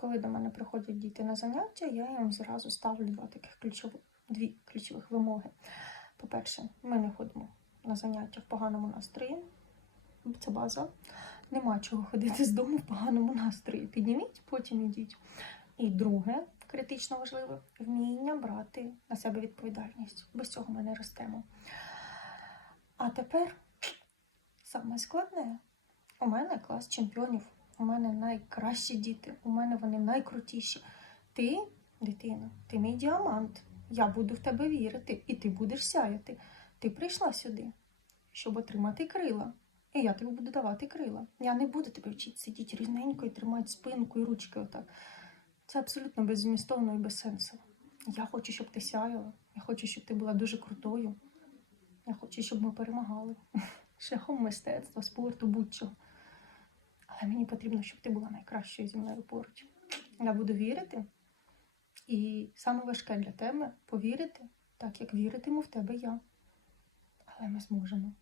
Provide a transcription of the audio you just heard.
коли до мене приходять діти на заняття, я їм зразу ставлю два таких ключових, дві ключових вимоги. По-перше, ми не ходимо на заняття в поганому настрої. Це база. Нема чого ходити з дому в поганому настрої. Підніміть, потім ідіть. І друге, критично важливе, вміння брати на себе відповідальність. Без цього ми не ростемо. А тепер саме складне. У мене клас чемпіонів, у мене найкращі діти, у мене вони найкрутіші. Ти, дитина, ти мій діамант. Я буду в тебе вірити, і ти будеш сяяти. Ти прийшла сюди, щоб отримати крила. І я тобі буду давати крила. Я не буду тебе вчити сидіти рівненько і тримати спинку і ручки отак. Це абсолютно беззмістовно і безсенсово. Я хочу, щоб ти сяяла. Я хочу, щоб ти була дуже крутою. Я хочу, щоб ми перемагали шляхом мистецтва, спорту, будь-чого. Але мені потрібно, щоб ти була найкращою зі мною поруч. Я буду вірити. І саме важке для тебе повірити, так як віритиму в тебе я. Але ми зможемо.